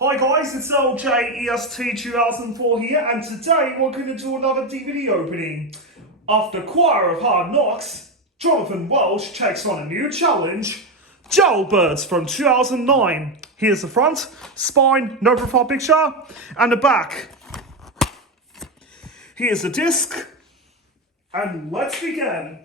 Hi guys, it's LJEST2004 here, and today we're going to do another DVD opening. After Choir of Hard Knocks, Jonathon Welch takes on a new challenge, Jailbirds from 2009. Here's the front, spine, no profile picture, and the back. Here's the disc, and let's begin.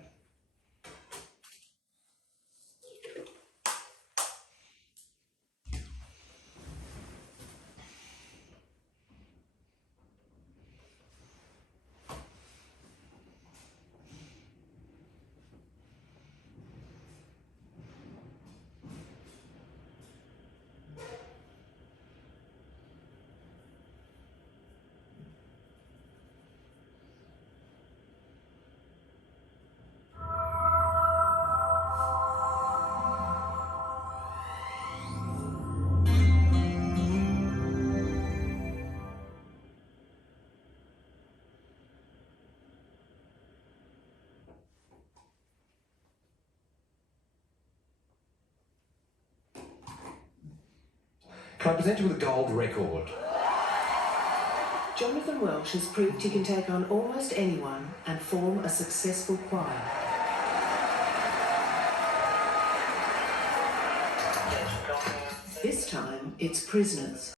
Can I present you with a gold record? Jonathon Welch has proved he can take on almost anyone and form a successful choir. This time, it's prisoners.